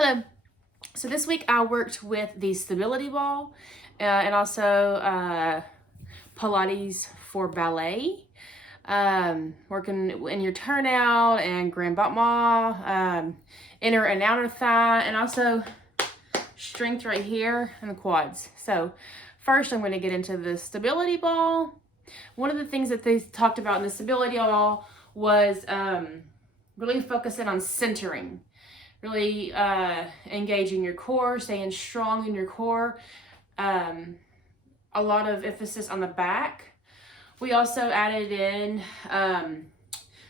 Hello. So this week I worked with the stability ball and also Pilates for ballet. Working in your turnout and grand battement, inner and outer thigh, and also strength right here and the quads. So first I'm going to get into the stability ball. One of the things that they talked about in the stability ball was really focusing on centering. Really engaging your core, staying strong in your core. A lot of emphasis on the back. We also added in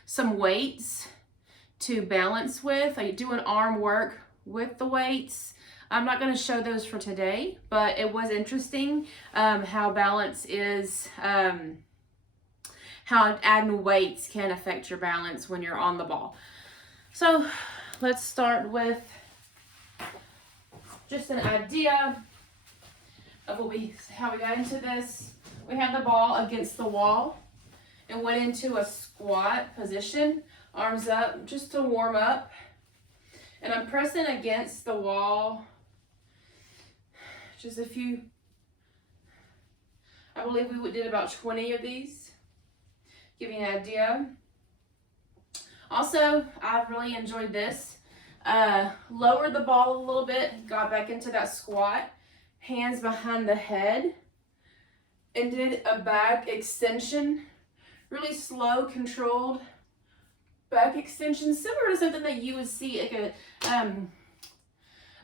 some weights to balance with, like doing arm work with the weights. I'm not going to show those for today, but it was interesting how balance is, how adding weights can affect your balance when you're on the ball. So let's start with just an idea of how we got into this. We had the ball against the wall and went into a squat position, arms up, just to warm up. And I'm pressing against the wall, just a few, I believe we did about 20 of these, give you an idea. Also, I really enjoyed this. Lowered the ball a little bit, got back into that squat, hands behind the head, and did a back extension. Really slow, controlled back extension, similar to something that you would see like an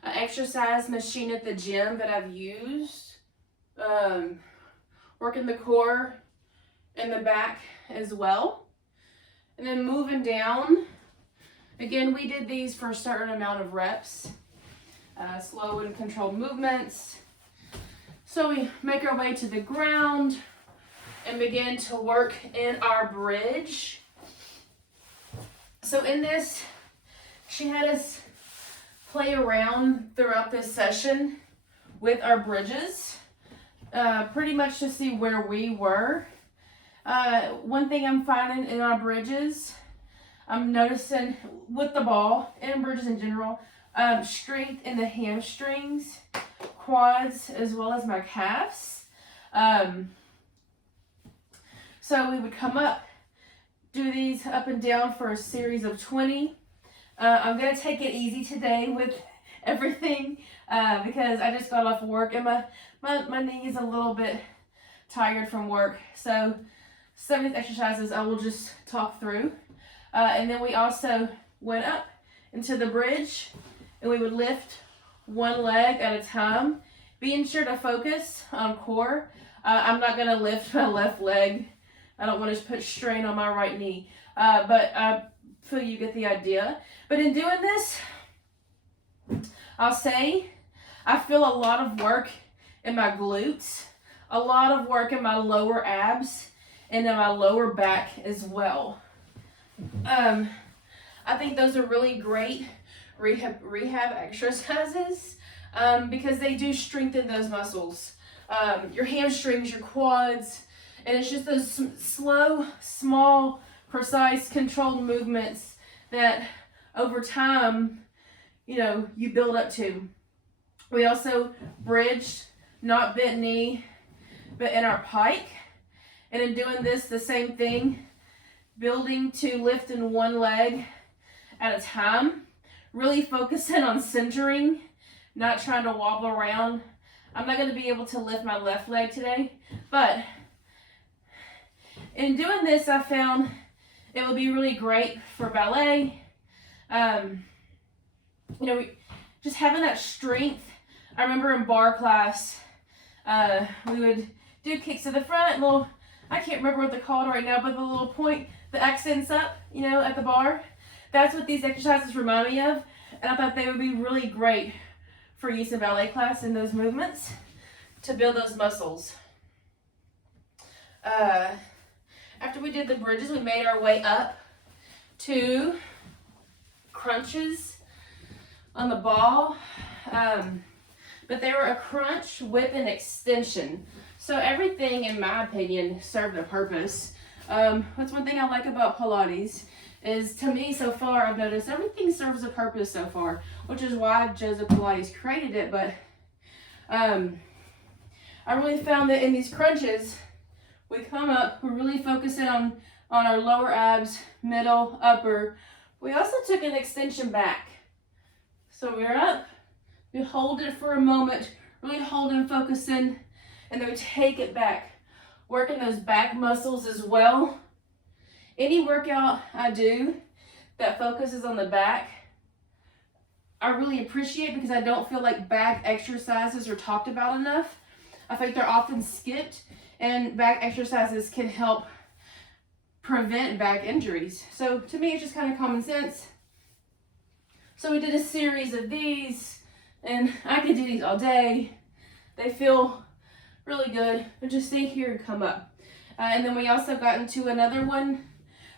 exercise machine at the gym that I've used. Working the core and the back as well. And then moving down, again, we did these for a certain amount of reps, slow and controlled movements. So we make our way to the ground and begin to work in our bridge. So in this, she had us play around throughout this session with our bridges, pretty much to see where we were. One thing I'm finding in our bridges, I'm noticing with the ball and bridges in general, strength in the hamstrings, quads, as well as my calves. So we would come up, do these up and down for a series of 20. I'm going to take it easy today with everything because I just got off work and my knee is a little bit tired from work. So some of these exercises I will just talk through. And then we also went up into the bridge and we would lift one leg at a time, being sure to focus on core. I'm not going to lift my left leg. I don't want to put strain on my right knee, but I feel you get the idea. But in doing this, I'll say I feel a lot of work in my glutes, a lot of work in my lower abs, and in my lower back as well. I think those are really great rehab exercises because they do strengthen those muscles, your hamstrings, your quads, and it's just those slow, small, precise, controlled movements that over time, you build up to. We also bridged, not bent knee, but in our pike. And in doing this, the same thing, building to lift in one leg at a time, really focusing on centering, not trying to wobble around. I'm not going to be able to lift my left leg today, but in doing this, I found it would be really great for ballet. Just having that strength. I remember in bar class, we would do kicks to the front, I can't remember what they're called right now, but the little point, the accents up, at the bar. That's what these exercises remind me of. And I thought they would be really great for use in ballet class in those movements to build those muscles. After we did the bridges, we made our way up to crunches on the ball. But they were a crunch with an extension. So everything, in my opinion, served a purpose. That's one thing I like about Pilates is, to me so far, I've noticed everything serves a purpose so far, which is why Joseph Pilates created it. But I really found that in these crunches, we come up, we're really focusing on our lower abs, middle, upper. We also took an extension back. So we're up, we hold it for a moment, really hold and focus in, and then we take it back. Working those back muscles as well. Any workout I do that focuses on the back, I really appreciate, because I don't feel like back exercises are talked about enough. I think they're often skipped, and back exercises can help prevent back injuries. So to me, it's just kind of common sense. So we did a series of these, and I could do these all day. They feel really good, but just stay here and come up. And then we also got into another one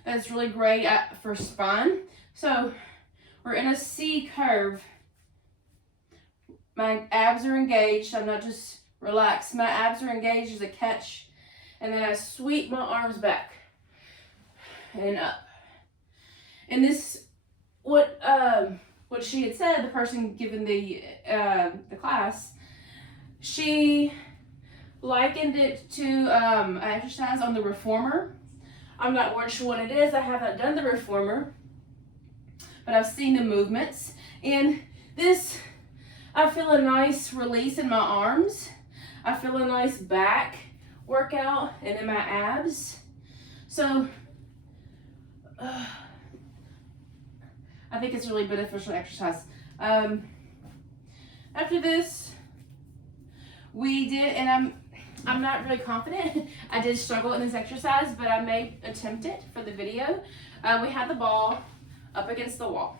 that's really great for spine. So we're in a C curve. My abs are engaged. I'm not just relaxed. My abs are engaged as a catch. And then I sweep my arms back and up. And this, what she had said, the person giving the class, she likened it to an exercise on the reformer. I'm not quite sure what it is. I haven't done the reformer, but I've seen the movements. And this, I feel a nice release in my arms. I feel a nice back workout and in my abs. So I think it's a really beneficial exercise. After this, we did, and I'm not really confident. I did struggle in this exercise, but I may attempt it for the video. We had the ball up against the wall.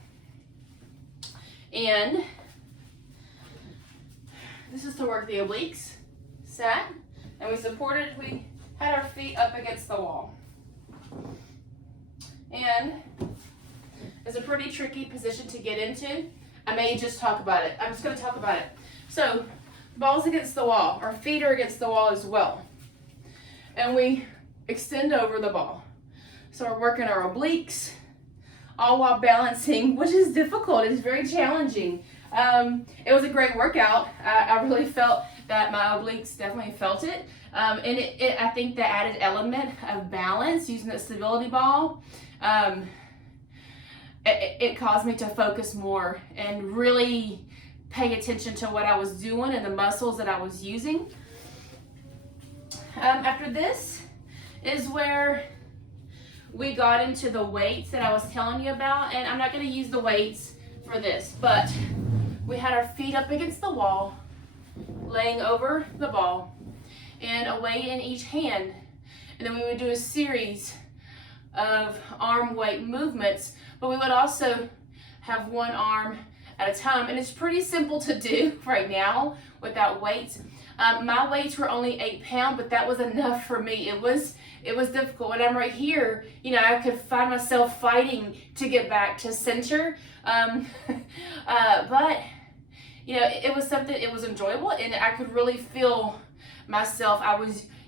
And this is to work the obliques. Sat, and we had our feet up against the wall. And it's a pretty tricky position to get into. I may just talk about it. I'm just going to talk about it. So, ball's against the wall. Our feet are against the wall as well. And we extend over the ball. So we're working our obliques, all while balancing, which is difficult. It's very challenging. It was a great workout. I really felt that my obliques definitely felt it. And I think the added element of balance, using the stability ball, it caused me to focus more and really pay attention to what I was doing and the muscles that I was using. After this is where we got into the weights that I was telling you about, and I'm not going to use the weights for this, but we had our feet up against the wall, laying over the ball, and a weight in each hand, and then we would do a series of arm weight movements, but we would also have one arm at a time, and it's pretty simple to do right now without weights. My weights were only 8 pounds, but that was enough for me. It was difficult. When I'm right here, I could find myself fighting to get back to center. But it was something. It was enjoyable, and I could really feel myself.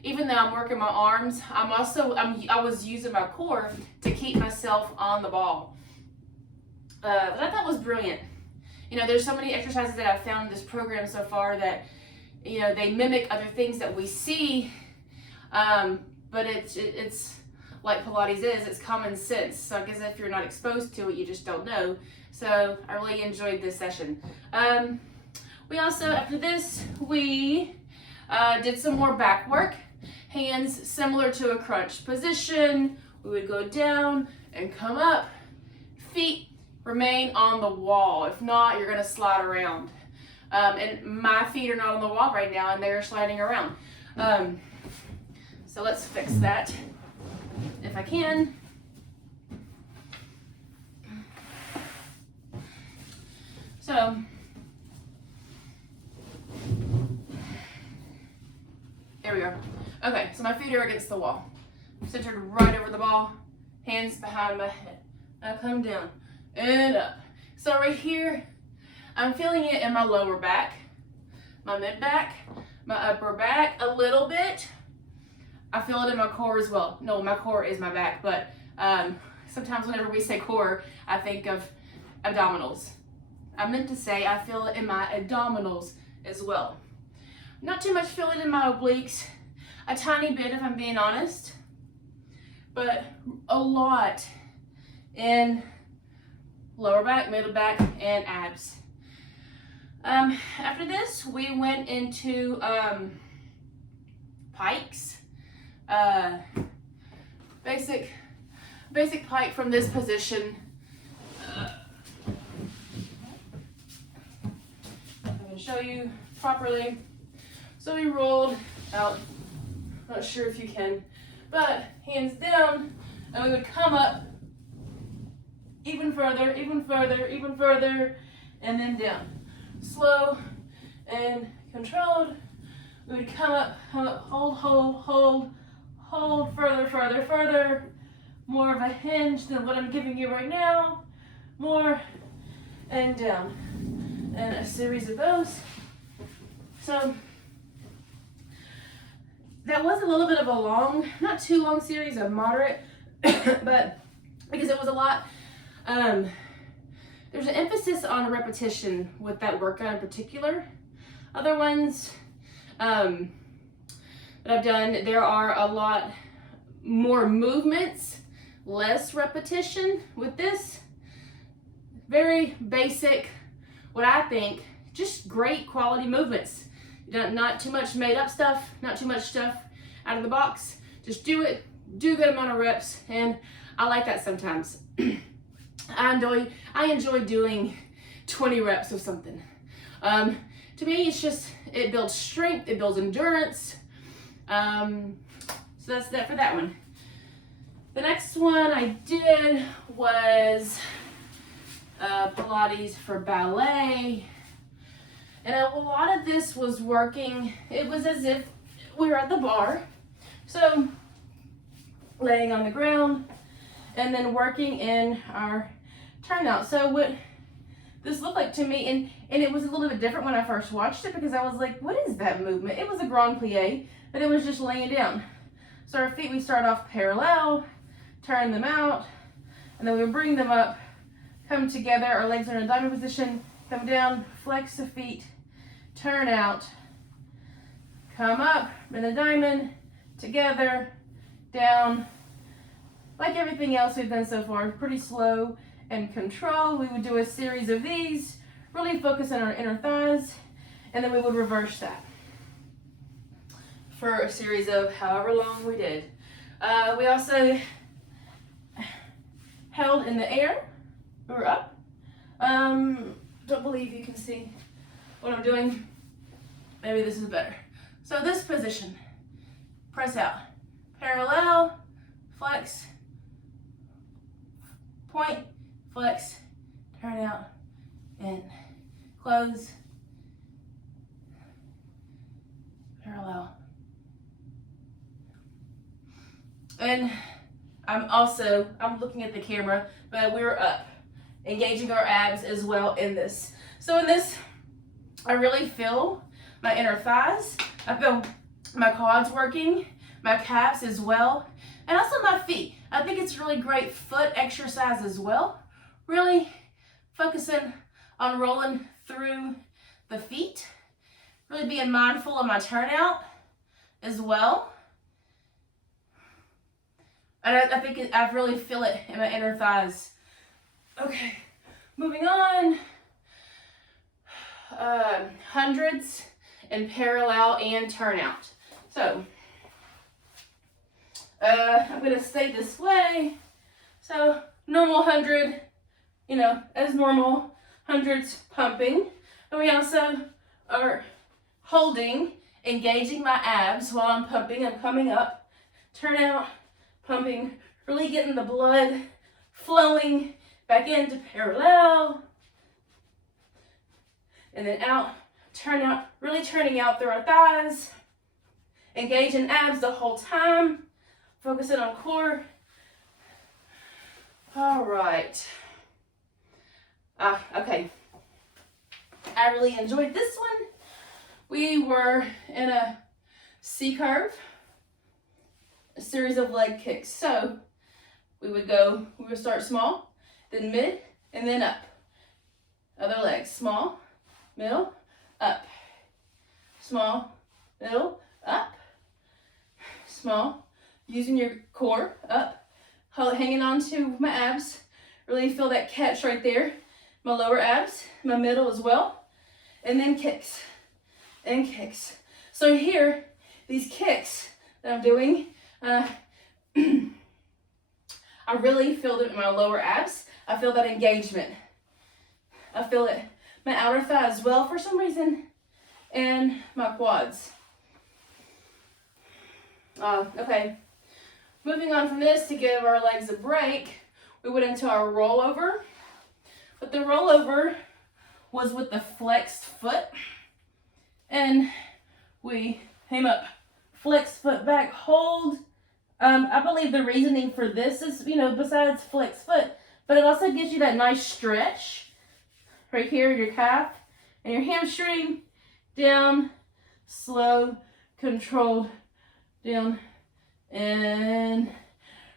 Even though I'm working my arms, I was using my core to keep myself on the ball. But I thought it was brilliant. There's so many exercises that I've found in this program so far that, they mimic other things that we see, but it's like Pilates it's common sense. So I guess if you're not exposed to it, you just don't know. So I really enjoyed this session. We also, after this, we did some more back work. Hands similar to a crunch position. We would go down and come up. Feet remain on the wall. If not, you're going to slide around. And my feet are not on the wall right now, and they're sliding around. So let's fix that if I can. So there we go. Okay, so my feet are against the wall. Centered right over the ball, hands behind my head. Now come down and up. So right here, I'm feeling it in my lower back, my mid back, my upper back a little bit. I feel it in my core as well. No, my core is my back, but sometimes whenever we say core, I think of abdominals. I meant to say I feel it in my abdominals as well. Not too much feel it in my obliques, a tiny bit if I'm being honest, but a lot in lower back, middle back, and abs. After this, we went into pikes. Basic pike from this position. I'm going to show you properly. So we rolled out, not sure if you can, but hands down, and we would come up even further, even further, even further, and then down. Slow and controlled. We would come up, hold, hold, hold, hold, further, further, further. More of a hinge than what I'm giving you right now. More, and down. And a series of those. So, that was a little bit of a long, not too long series, a moderate, but because it was a lot, there's an emphasis on repetition with that workout in particular. Other ones that I've done, there are a lot more movements, less repetition with this. Very basic, what I think, just great quality movements. Not too much made up stuff, not too much stuff out of the box. Just do it, do a good amount of reps, and I like that sometimes. I enjoy doing 20 reps of something. To me, it's just, it builds strength, it builds endurance. So that's that for that one. The next one I did was Pilates for ballet. And a lot of this was working, it was as if we were at the bar. So, laying on the ground and then working in our turnout. So what this looked like to me, and it was a little bit different when I first watched it because I was like, what is that movement? It was a grand plie, but it was just laying down. So our feet, we start off parallel, turn them out, and then we bring them up, come together, our legs are in a diamond position, come down, flex the feet, turn out, come up in a diamond, together, down. Like everything else we've done so far, pretty slow and controlled. We would do a series of these, really focus on our inner thighs, and then we would reverse that for a series of however long we did. We also held in the air, we were up. Don't believe you can see what I'm doing. Maybe this is better. So this position, press out, parallel, flex, point, flex, turn out, and close, parallel. And I'm looking at the camera, but we're up, engaging our abs as well in this. So in this, I really feel my inner thighs. I feel my quads working, my calves as well, and also my feet. I think it's really great foot exercise as well. Really focusing on rolling through the feet. Really being mindful of my turnout as well. And I think I really feel it in my inner thighs. Okay, moving on. Hundreds in parallel and turnout. So, I'm going to stay this way. So, normal 100, as normal, hundreds pumping. And we also are holding, engaging my abs while I'm pumping. I'm coming up, turn out, pumping, really getting the blood flowing back into parallel. And then out, turn out, really turning out through our thighs. Engaging abs the whole time. Focusing on core. All right. Okay. I really enjoyed this one. We were in a C curve, a series of leg kicks. So we would start small, then mid, and then up. Other leg, small, middle, up. Small, middle, up. Small, using your core, up. Hanging on to my abs. Really feel that catch right there. My lower abs, my middle as well. And then kicks, and kicks. So here, these kicks that I'm doing, I really feel it in my lower abs. I feel that engagement. I feel it, my outer thigh as well for some reason, and my quads. Okay, moving on from this to give our legs a break, we went into our rollover. But the rollover was with the flexed foot, and we came up, flex foot back, hold. I believe the reasoning for this is, besides flex foot, but it also gives you that nice stretch right here, your calf and your hamstring, down, slow, controlled, down, and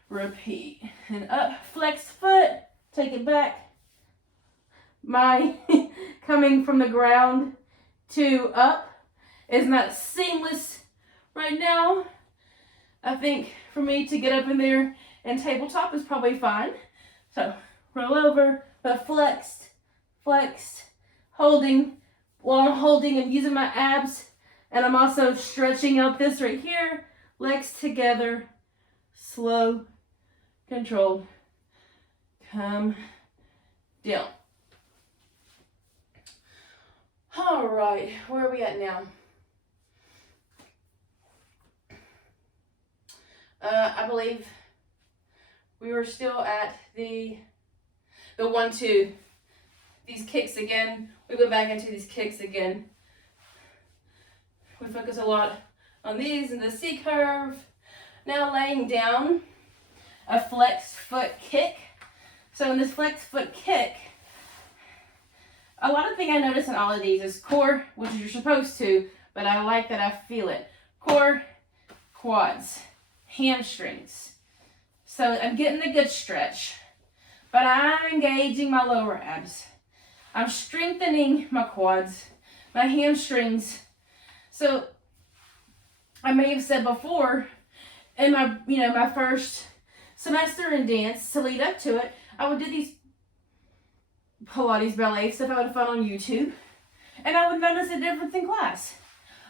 repeat. And up, flex foot, take it back. My coming from the ground to up is not seamless right now. I think for me to get up in there and tabletop is probably fine. So roll over, but flexed, holding. While I'm holding, I'm using my abs, and I'm also stretching out this right here. Legs together, slow, controlled, come down. All right, where are we at now? I believe we were still at the 1-2. These kicks again. We go back into these kicks again. We focus a lot on these and the C curve. Now laying down a flexed foot kick. So in this flexed foot kick, a lot of things I notice in all of these is core, which you're supposed to, but I like that I feel it. Core, quads, hamstrings. So I'm getting a good stretch, but I'm engaging my lower abs. I'm strengthening my quads, my hamstrings. So I may have said before, in my first semester in dance, to lead up to it, I would do these Pilates, ballet stuff I would find on YouTube, and I would notice a difference in class.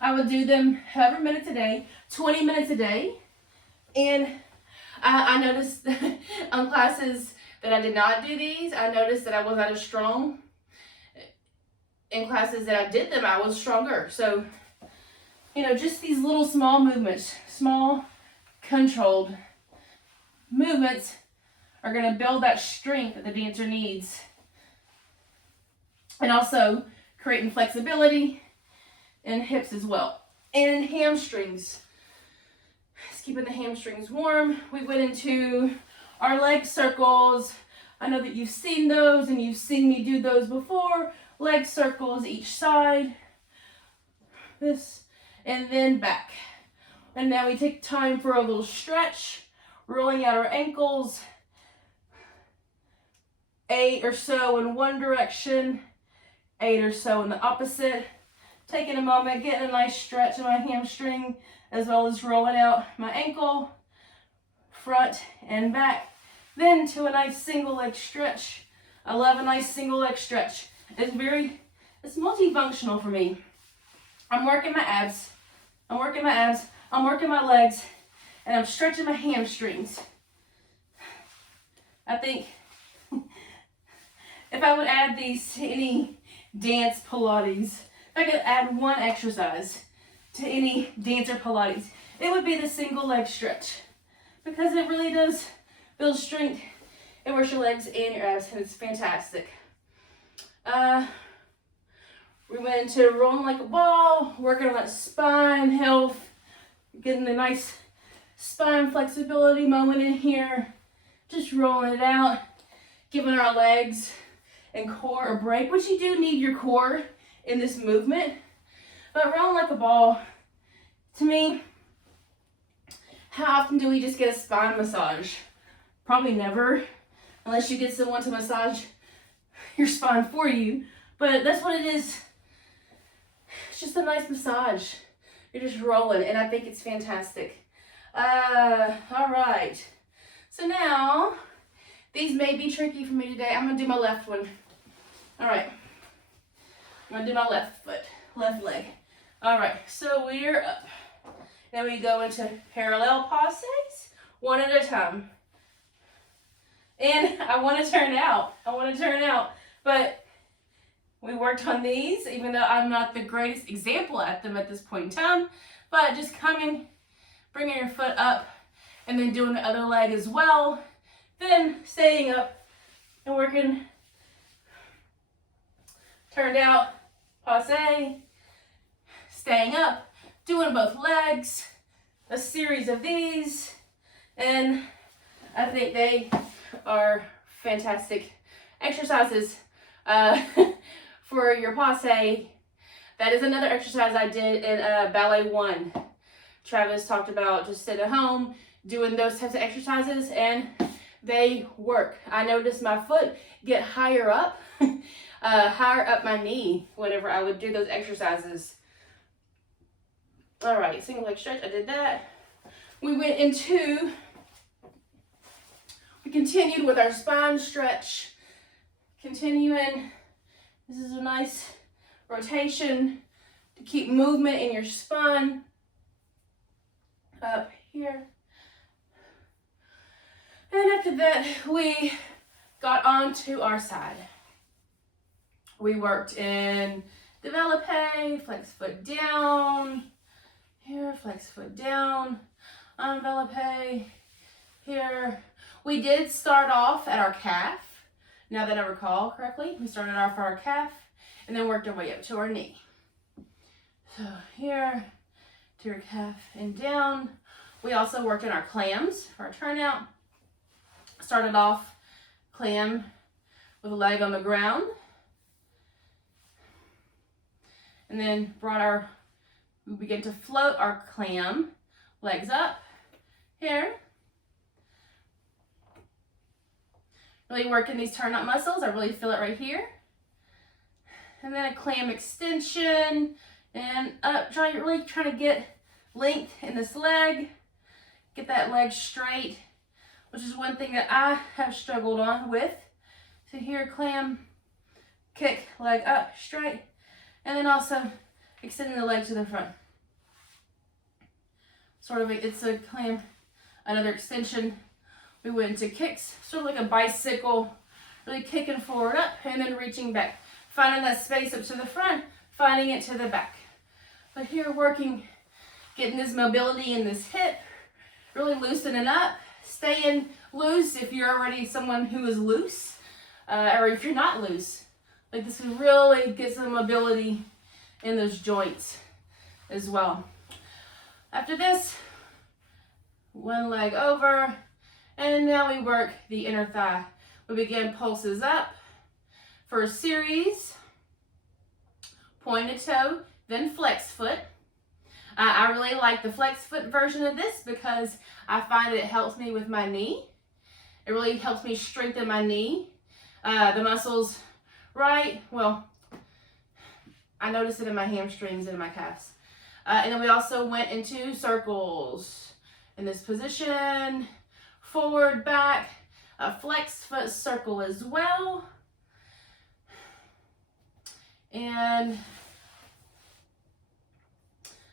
I would do them however minutes a day, 20 minutes a day, and I noticed on classes that I did not do these, I noticed that I was not as strong. In classes that I did them, I was stronger. So, just these little small movements, small, controlled movements are going to build that strength that the dancer needs. And also creating flexibility in hips as well. And hamstrings. Just keeping the hamstrings warm. We went into our leg circles. I know that you've seen those and you've seen me do those before. Leg circles each side. This, and then back. And now we take time for a little stretch. Rolling out our ankles. 8 or so in one direction. 8 or so in the opposite. Taking a moment, getting a nice stretch in my hamstring, as well as rolling out my ankle, front and back. Then to a nice single leg stretch. I love a nice single leg stretch. It's multifunctional for me. I'm working my abs, I'm working my legs, and I'm stretching my hamstrings. I think if I would add these to any dance Pilates, if I could add one exercise to any dancer Pilates, it would be the single leg stretch, because it really does build strength. It works your legs and your abs, and it's fantastic. We went into rolling like a ball, working on that spine health, getting the nice spine flexibility moment in here, just rolling it out, giving our legs and core a break, which you do need your core in this movement. But rolling like a ball, to me, how often do we just get a spine massage? Probably never, unless you get someone to massage your spine for you. But that's what it is. It's just a nice massage. You're just rolling, and I think it's fantastic. All right. So now, these may be tricky for me today. I'm gonna do my left one. All right. I'm gonna do my left foot, left leg. All right, so we're up. Then we go into parallel passes, one at a time. And I want to turn out. But we worked on these, even though I'm not the greatest example at them at this point in time. But just coming, bringing your foot up, and then doing the other leg as well. Then staying up and working. Turned out, passe, staying up, doing both legs, a series of these, and I think they are fantastic exercises for your passe. That is another exercise I did in Ballet 1. Travis talked about just sitting at home, doing those types of exercises, and they work. I noticed my foot get higher up, higher up my knee whenever I would do those exercises. All right, single leg stretch, I did that. We continued with our spine stretch. Continuing, this is a nice rotation to keep movement in your spine. Up here. And after that, we got onto our side. We worked in développé, flex foot down, here, flex foot down, envelope, here. We did start off at our calf. Now that I recall correctly, we started off our calf and then worked our way up to our knee. So here, to your calf and down. We also worked in our clams for our turnout. Started off clam with a leg on the ground. And then we begin to float our clam, legs up, here. Really working these turn-up muscles. I really feel it right here. And then a clam extension and up, really trying to get length in this leg. Get that leg straight, which is one thing that I have struggled on with. So here, clam, kick, leg up, straight. And then also extending the leg to the front. It's a clam, another extension. We went into kicks, sort of like a bicycle, really kicking forward up and then reaching back. Finding that space up to the front, finding it to the back. But here working, getting this mobility in this hip, really loosening up, staying loose if you're already someone who is loose, or if you're not loose. Like this will really get some mobility in those joints as well. After this, one leg over, and now we work the inner thigh. We begin pulses up for a series, pointed toe, then flex foot. I really like the flex foot version of this because I find it helps me with my knee. It really helps me strengthen my knee. The muscles, I notice it in my hamstrings and my calves. And then we also went into circles in this position, forward, back, a flex foot circle as well. And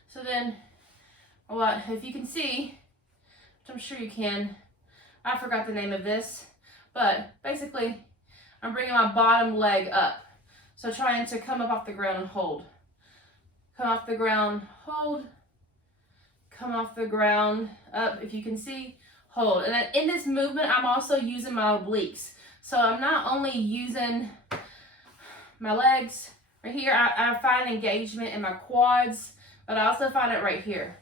so then, if you can see, which I'm sure you can, I forgot the name of this, but basically I'm bringing my bottom leg up. So trying to come up off the ground and hold. Come off the ground, hold. Come off the ground, up, if you can see, hold. And then in this movement, I'm also using my obliques. So I'm not only using my legs right here, I find engagement in my quads, but I also find it right here.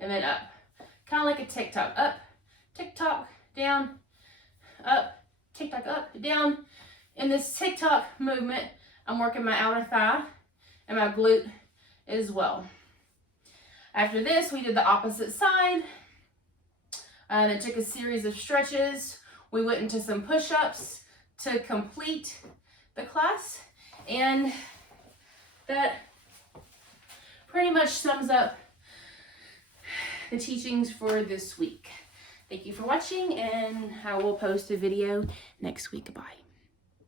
And then up. Kind of like a tick-tock. Up, tick-tock, down, up, tick-tock, up, down. In this tick-tock movement, I'm working my outer thigh and my glute as well. After this, we did the opposite side. And then took a series of stretches. We went into some push-ups to complete the class, and that pretty much sums up the teachings for this week. Thank you for watching, and I will post a video next week. Bye.